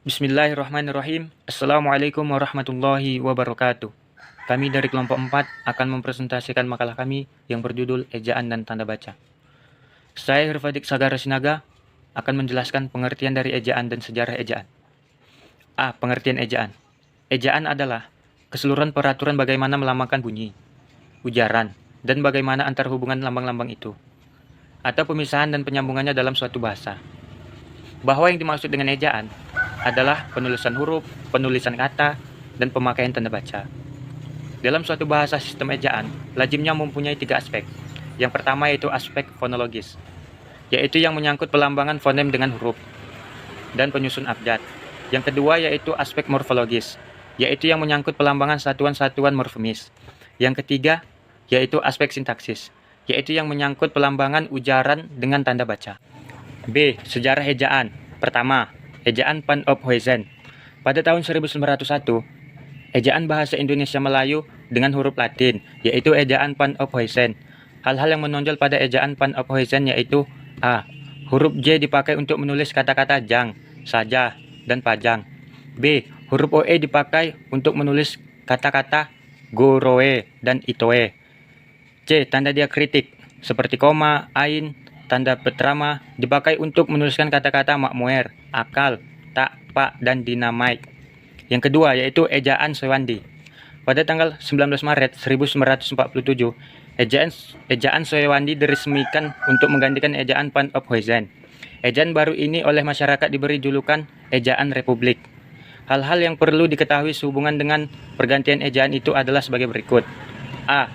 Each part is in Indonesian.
Bismillahirrahmanirrahim. Assalamualaikum warahmatullahi wabarakatuh. Kami dari kelompok 4 akan mempresentasikan makalah kami yang berjudul Ejaan dan Tanda Baca. Saya Hirfadik Sagara Sinaga akan menjelaskan pengertian dari ejaan dan sejarah ejaan. A. Pengertian ejaan. Ejaan adalah keseluruhan peraturan bagaimana melambangkan bunyi, ujaran, dan bagaimana antar hubungan lambang-lambang itu, atau pemisahan dan penyambungannya dalam suatu bahasa. Bahwa yang dimaksud dengan ejaan adalah penulisan huruf, penulisan kata, dan pemakaian tanda baca. Dalam suatu bahasa sistem ejaan, lazimnya mempunyai 3 aspek. Yang pertama yaitu aspek fonologis, yaitu yang menyangkut pelambangan fonem dengan huruf dan penyusun abjad. Yang kedua yaitu aspek morfologis, yaitu yang menyangkut pelambangan satuan-satuan morfemis. Yang ketiga yaitu aspek sintaksis, yaitu yang menyangkut pelambangan ujaran dengan tanda baca. B. Sejarah ejaan. Pertama, ejaan Pan op Huizen. Pada tahun 1901, ejaan bahasa Indonesia Melayu dengan huruf Latin, yaitu ejaan Pan op Huizen. Hal-hal yang menonjol pada ejaan Pan op Huizen yaitu A. Huruf J dipakai untuk menulis kata-kata jang, saja, dan pajang. B. Huruf OE dipakai untuk menulis kata-kata goroe dan itoe. C. Tanda diakritik seperti koma, ain, tanda petrama dipakai untuk menuliskan kata-kata makmuer, akal, tak, pak, dan dinamite. Yang kedua yaitu ejaan Sewandi. Pada tanggal 19 Maret 1947, ejaan Sewandi diresmikan untuk menggantikan ejaan Pan op Huizen. Ejaan baru ini oleh masyarakat diberi julukan ejaan Republik. Hal-hal yang perlu diketahui sehubungan dengan pergantian ejaan itu adalah sebagai berikut. A.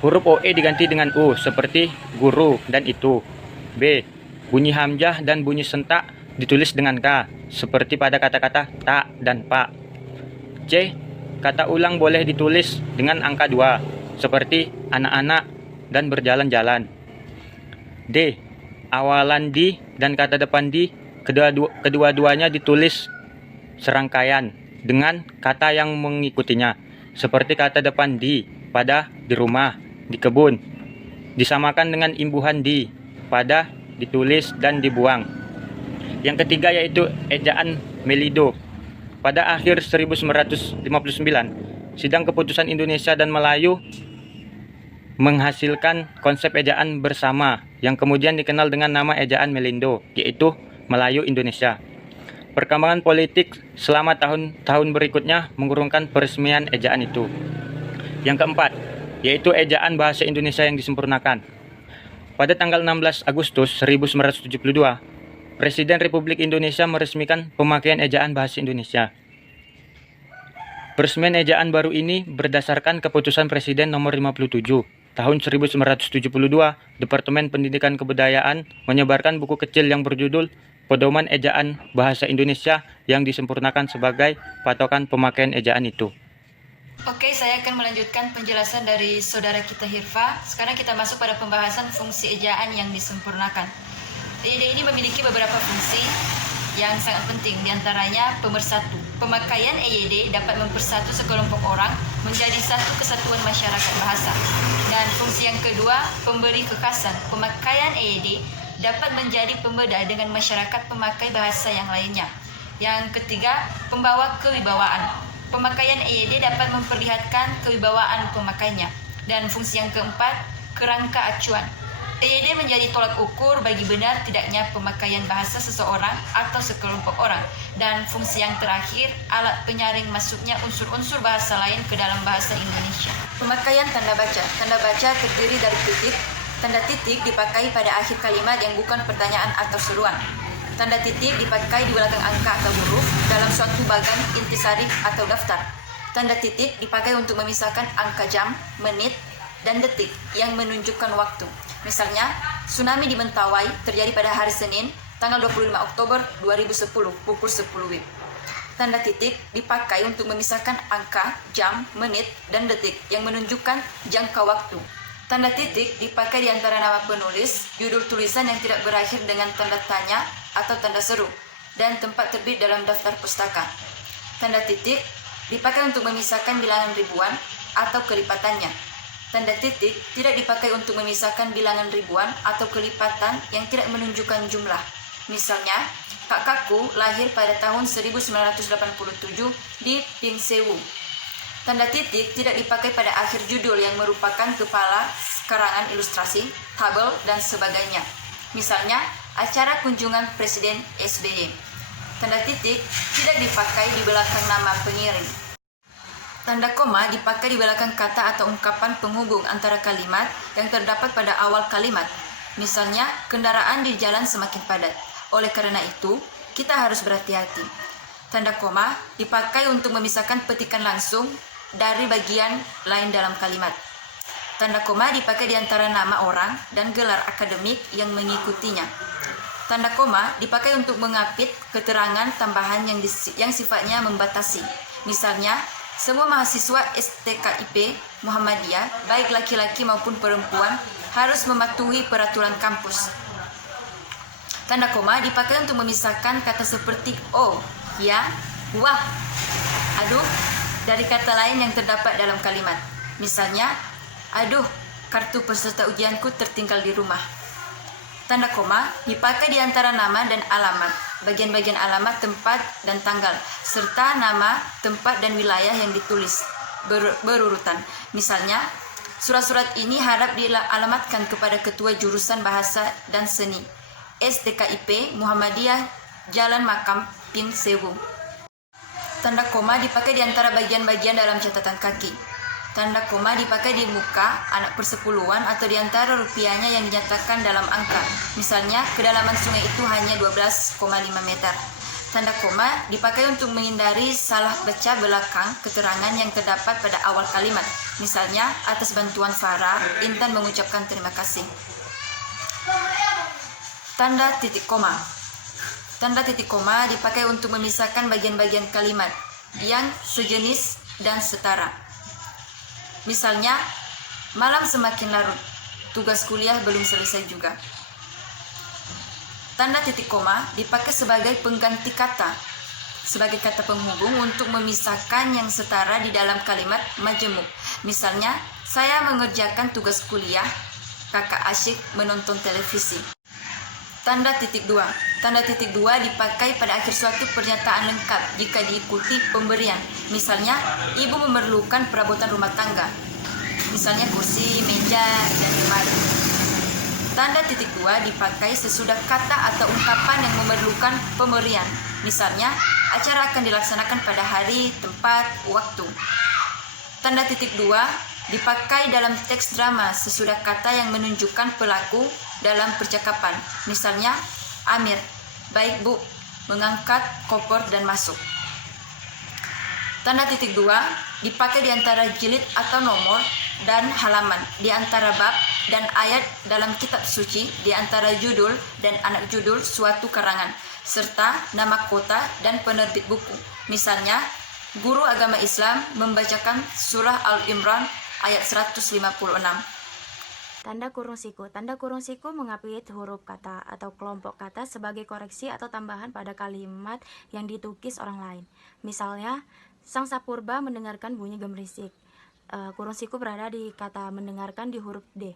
Huruf OE diganti dengan U seperti guru dan itu. B. Bunyi hamzah dan bunyi sentak ditulis dengan K seperti pada kata-kata tak dan pak. C. Kata ulang boleh ditulis dengan angka 2 seperti anak-anak dan berjalan-jalan. D. Awalan di dan kata depan di kedua-duanya ditulis serangkaian dengan kata yang mengikutinya seperti kata depan di pada di rumah, di kebun, disamakan dengan imbuhan di, pada, ditulis, dan dibuang. Yang ketiga yaitu ejaan Melido. Pada akhir 1959, Sidang Keputusan Indonesia dan Melayu menghasilkan konsep ejaan bersama yang kemudian dikenal dengan nama ejaan Melindo, yaitu Melayu Indonesia. Perkembangan politik selama tahun-tahun berikutnya mengurungkan peresmian ejaan itu. Yang keempat, yaitu ejaan bahasa Indonesia yang disempurnakan. Pada tanggal 16 Agustus 1972, Presiden Republik Indonesia meresmikan pemakaian ejaan bahasa Indonesia. Peresmian ejaan baru ini berdasarkan keputusan Presiden nomor 57 tahun 1972, Departemen Pendidikan Kebudayaan menyebarkan buku kecil yang berjudul Pedoman Ejaan Bahasa Indonesia yang disempurnakan sebagai patokan pemakaian ejaan itu. Oke, saya akan melanjutkan penjelasan dari saudara kita Hirfa. Sekarang kita masuk pada pembahasan fungsi ejaan yang disempurnakan. EYD ini memiliki beberapa fungsi yang sangat penting, diantaranya pemersatu. Pemakaian EYD dapat mempersatu sekelompok orang menjadi satu kesatuan masyarakat bahasa. Dan fungsi yang kedua, pemberi kekhasan. Pemakaian EYD dapat menjadi pembeda dengan masyarakat pemakai bahasa yang lainnya. Yang ketiga, pembawa kewibawaan. Pemakaian EYD dapat memperlihatkan kewibawaan pemakainya. Dan fungsi yang keempat, kerangka acuan. EYD menjadi tolak ukur bagi benar tidaknya pemakaian bahasa seseorang atau sekelompok orang. Dan fungsi yang terakhir, alat penyaring masuknya unsur-unsur bahasa lain ke dalam bahasa Indonesia. Pemakaian tanda baca. Tanda baca terdiri dari titik. Tanda titik dipakai pada akhir kalimat yang bukan pertanyaan atau seruan. Tanda titik dipakai di belakang angka atau huruf dalam suatu bagan intisari atau daftar. Tanda titik dipakai untuk memisahkan angka jam, menit, dan detik yang menunjukkan waktu. Misalnya, tsunami di Mentawai terjadi pada hari Senin, tanggal 25 Oktober 2010, pukul 10 WIB. Tanda titik dipakai untuk memisahkan angka, jam, menit, dan detik yang menunjukkan jangka waktu. Tanda titik dipakai di antara nama penulis, judul tulisan yang tidak berakhir dengan tanda tanya atau tanda seru, dan tempat terbit dalam daftar pustaka. Tanda titik dipakai untuk memisahkan bilangan ribuan atau kelipatannya. Tanda titik tidak dipakai untuk memisahkan bilangan ribuan atau kelipatan yang tidak menunjukkan jumlah. Misalnya, Kakakku lahir pada tahun 1987 di Pingsewu. Tanda titik tidak dipakai pada akhir judul yang merupakan kepala karangan ilustrasi, tabel, dan sebagainya. Misalnya, acara kunjungan Presiden SBY. Tanda titik tidak dipakai di belakang nama pengirim. Tanda koma dipakai di belakang kata atau ungkapan penghubung antara kalimat yang terdapat pada awal kalimat. Misalnya, kendaraan di jalan semakin padat. Oleh karena itu, kita harus berhati-hati. Tanda koma dipakai untuk memisahkan petikan langsung dari bagian lain dalam kalimat. Tanda koma dipakai di antara nama orang dan gelar akademik yang mengikutinya. Tanda koma dipakai untuk mengapit keterangan tambahan yang sifatnya membatasi. Misalnya, semua mahasiswa STKIP Muhammadiyah, baik laki-laki maupun perempuan, harus mematuhi peraturan kampus. Tanda koma dipakai untuk memisahkan kata seperti oh, ya, wah, aduh, dari kata lain yang terdapat dalam kalimat. Misalnya, aduh, kartu peserta ujianku tertinggal di rumah. Tanda koma dipakai di antara nama dan alamat, bagian-bagian alamat, tempat, dan tanggal, serta nama, tempat, dan wilayah yang ditulis berurutan. Misalnya, surat-surat ini harap dialamatkan kepada Ketua Jurusan Bahasa dan Seni, STKIP Muhammadiyah, Jalan Makam, Pingsewu. Tanda koma dipakai di antara bagian-bagian dalam catatan kaki. Tanda koma dipakai di muka, anak persepuluhan, atau di antara rupiahnya yang dinyatakan dalam angka. Misalnya, kedalaman sungai itu hanya 12,5 meter. Tanda koma dipakai untuk menghindari salah baca belakang keterangan yang terdapat pada awal kalimat. Misalnya, atas bantuan Farah, Intan mengucapkan terima kasih. Tanda titik koma. Tanda titik koma dipakai untuk memisahkan bagian-bagian kalimat yang sejenis dan setara. Misalnya, malam semakin larut, tugas kuliah belum selesai juga. Tanda titik koma dipakai sebagai pengganti kata, sebagai kata penghubung untuk memisahkan yang setara di dalam kalimat majemuk. Misalnya, saya mengerjakan tugas kuliah, kakak asyik menonton televisi. Tanda titik dua. Tanda titik dua dipakai pada akhir suatu pernyataan lengkap jika diikuti pemberian. Misalnya, ibu memerlukan perabotan rumah tangga. Misalnya kursi, meja, dan lemari. Tanda titik dua dipakai sesudah kata atau ungkapan yang memerlukan pemberian. Misalnya, acara akan dilaksanakan pada hari, tempat, waktu. Tanda titik dua dipakai dalam teks drama sesudah kata yang menunjukkan pelaku dalam percakapan. Misalnya, Amir, baik bu, mengangkat koper dan masuk. Tanda titik dua dipakai di antara jilid atau nomor dan halaman, di antara bab dan ayat dalam kitab suci, di antara judul dan anak judul suatu karangan, serta nama kota dan penerbit buku. Misalnya, guru agama Islam membacakan surah Al-Imran ayat 156. Tanda kurung siku. Tanda kurung siku mengapit huruf kata atau kelompok kata sebagai koreksi atau tambahan pada kalimat yang ditukis orang lain. Misalnya, Sang Sapurba mendengarkan bunyi gemerisik. Kurung siku berada di kata mendengarkan di huruf D.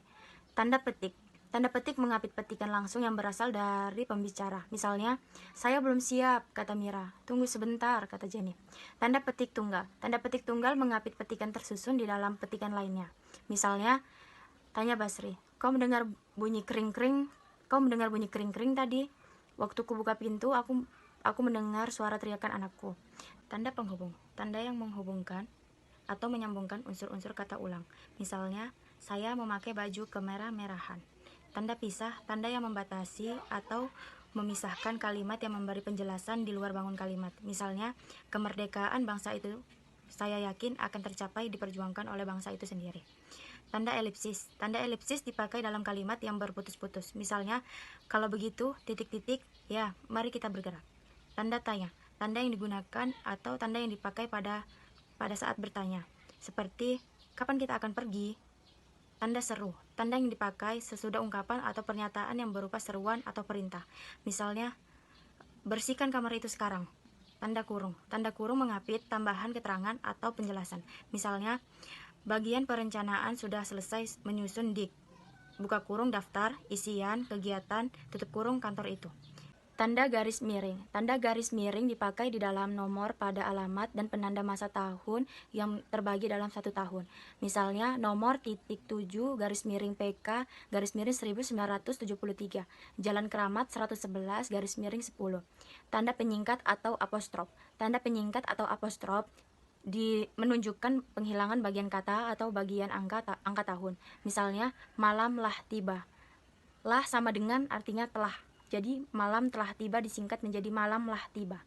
Tanda petik. Tanda petik mengapit petikan langsung yang berasal dari pembicara. Misalnya, saya belum siap, kata Mira. Tunggu sebentar, kata Jenny. Tanda petik tunggal. Tanda petik tunggal mengapit petikan tersusun di dalam petikan lainnya. Misalnya, tanya Basri, kau mendengar bunyi kering-kering? Kau mendengar bunyi kering-kering tadi? Waktu ku buka pintu, aku mendengar suara teriakan anakku. Tanda penghubung. Tanda yang menghubungkan atau menyambungkan unsur-unsur kata ulang. Misalnya, saya memakai baju kemerah-merahan. Tanda pisah, tanda yang membatasi atau memisahkan kalimat yang memberi penjelasan di luar bangun kalimat. Misalnya, kemerdekaan bangsa itu saya yakin akan tercapai diperjuangkan oleh bangsa itu sendiri. Tanda elipsis. Tanda elipsis dipakai dalam kalimat yang berputus-putus. Misalnya, kalau begitu, titik-titik, ya, mari kita bergerak. Tanda tanya. Tanda yang digunakan atau tanda yang dipakai pada saat bertanya. Seperti, kapan kita akan pergi? Tanda seru. Tanda yang dipakai sesudah ungkapan atau pernyataan yang berupa seruan atau perintah. Misalnya, bersihkan kamar itu sekarang. Tanda kurung. Tanda kurung mengapit tambahan keterangan atau penjelasan. Misalnya, bagian perencanaan sudah selesai menyusun dik. Buka kurung daftar, isian, kegiatan, tutup kurung kantor itu. Tanda garis miring. Tanda garis miring dipakai di dalam nomor pada alamat dan penanda masa tahun yang terbagi dalam satu tahun. Misalnya nomor .7 garis miring PK garis miring 1973, Jalan Keramat 111 garis miring 10. Tanda penyingkat atau apostrof. Tanda penyingkat atau apostrof menunjukkan penghilangan bagian kata atau bagian angka tahun. Misalnya malam lah tiba. Lah sama dengan artinya telah. Jadi malam telah tiba disingkat menjadi malam lah tiba.